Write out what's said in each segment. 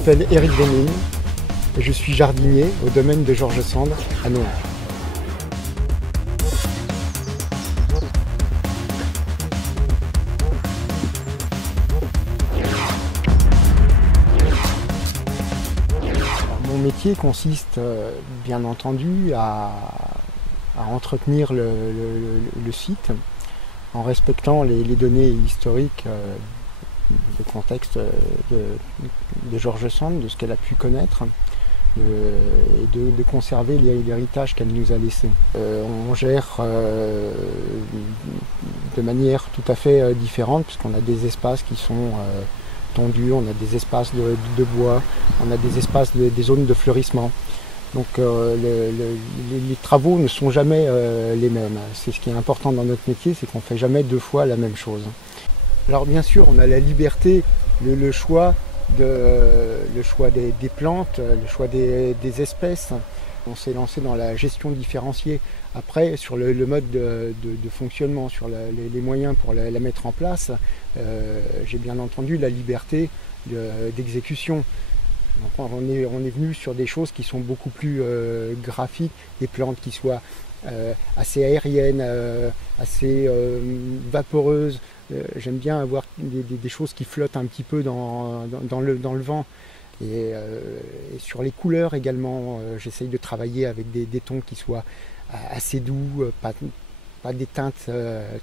m'appelle Éric Demine et je suis jardinier au domaine de Georges Sand à Nohant. Mon métier consiste bien entendu à entretenir le site en respectant les données historiques le contexte de Georges Sand, de ce qu'elle a pu connaître, et de conserver l'héritage qu'elle nous a laissé. On gère de manière tout à fait différente, puisqu'on a des espaces qui sont tondus, on a des espaces de bois, on a des espaces, des zones de fleurissement. Donc les travaux ne sont jamais les mêmes. C'est ce qui est important dans notre métier, c'est qu'on ne fait jamais deux fois la même chose. Alors bien sûr, on a la liberté, le choix des plantes, le choix des espèces. On s'est lancé dans la gestion différenciée. Après, sur le mode de fonctionnement, sur les moyens pour la mettre en place, j'ai bien entendu la liberté d'exécution. Donc on est venu sur des choses qui sont beaucoup plus graphiques, des plantes qui soient assez aériennes, assez vaporeuses. J'aime bien avoir des choses qui flottent un petit peu dans le vent. Et sur les couleurs également, j'essaye de travailler avec des tons qui soient assez doux, pas des teintes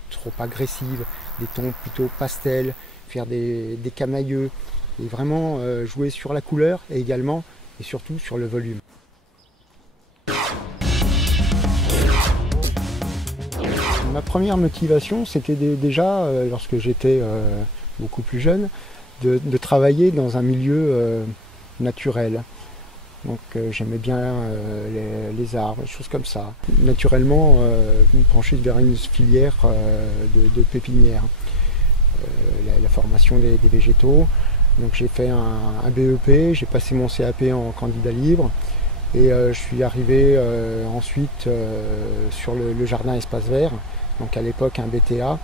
trop agressives, des tons plutôt pastels, faire des camailleux. Et vraiment jouer sur la couleur et également et surtout sur le volume. Ma première motivation, c'était déjà, lorsque j'étais beaucoup plus jeune, de travailler dans un milieu naturel. Donc j'aimais bien les arbres, des choses comme ça. Naturellement, me pencher vers une filière de pépinière. La formation des végétaux. Donc j'ai fait un BEP, j'ai passé mon CAP en candidat libre et je suis arrivé ensuite sur le jardin espace vert, donc à l'époque un BTA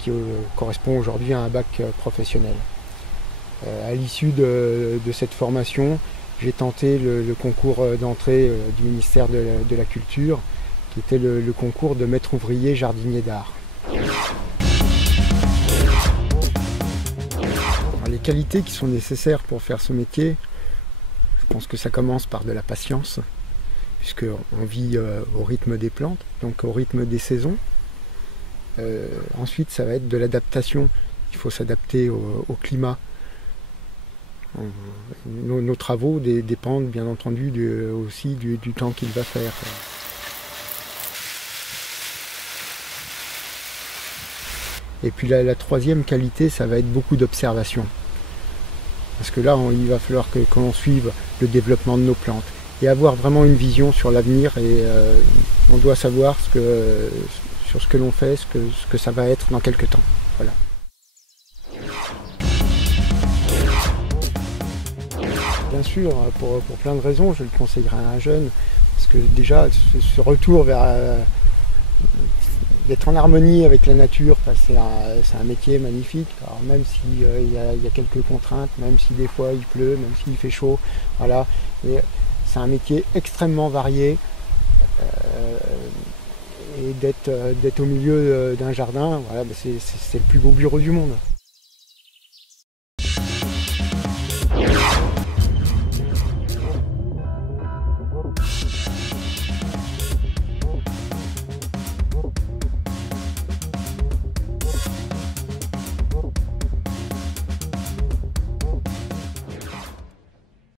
qui correspond aujourd'hui à un bac professionnel. À l'issue de cette formation, j'ai tenté le concours d'entrée du ministère de la Culture, qui était le concours de maître ouvrier jardinier d'art. Les qualités qui sont nécessaires pour faire ce métier, je pense que ça commence par de la patience, puisqu'on vit au rythme des plantes, donc au rythme des saisons. Ensuite, ça va être de l'adaptation. Il faut s'adapter au climat. Nos travaux dépendent bien entendu aussi du temps qu'il va faire. Et puis la troisième qualité, ça va être beaucoup d'observation. Parce que là, il va falloir que l'on suive le développement de nos plantes et avoir vraiment une vision sur l'avenir. Et on doit savoir sur ce que l'on fait, ce que ça va être dans quelques temps. Voilà. Bien sûr, pour plein de raisons, je le conseillerais à un jeune. Parce que déjà, ce retour vers d'être en harmonie avec la nature, c'est un métier magnifique. Alors même s'il y a quelques contraintes, même si des fois il pleut, même s'il fait chaud, voilà. C'est un métier extrêmement varié. Et d'être au milieu d'un jardin, voilà, c'est le plus beau bureau du monde.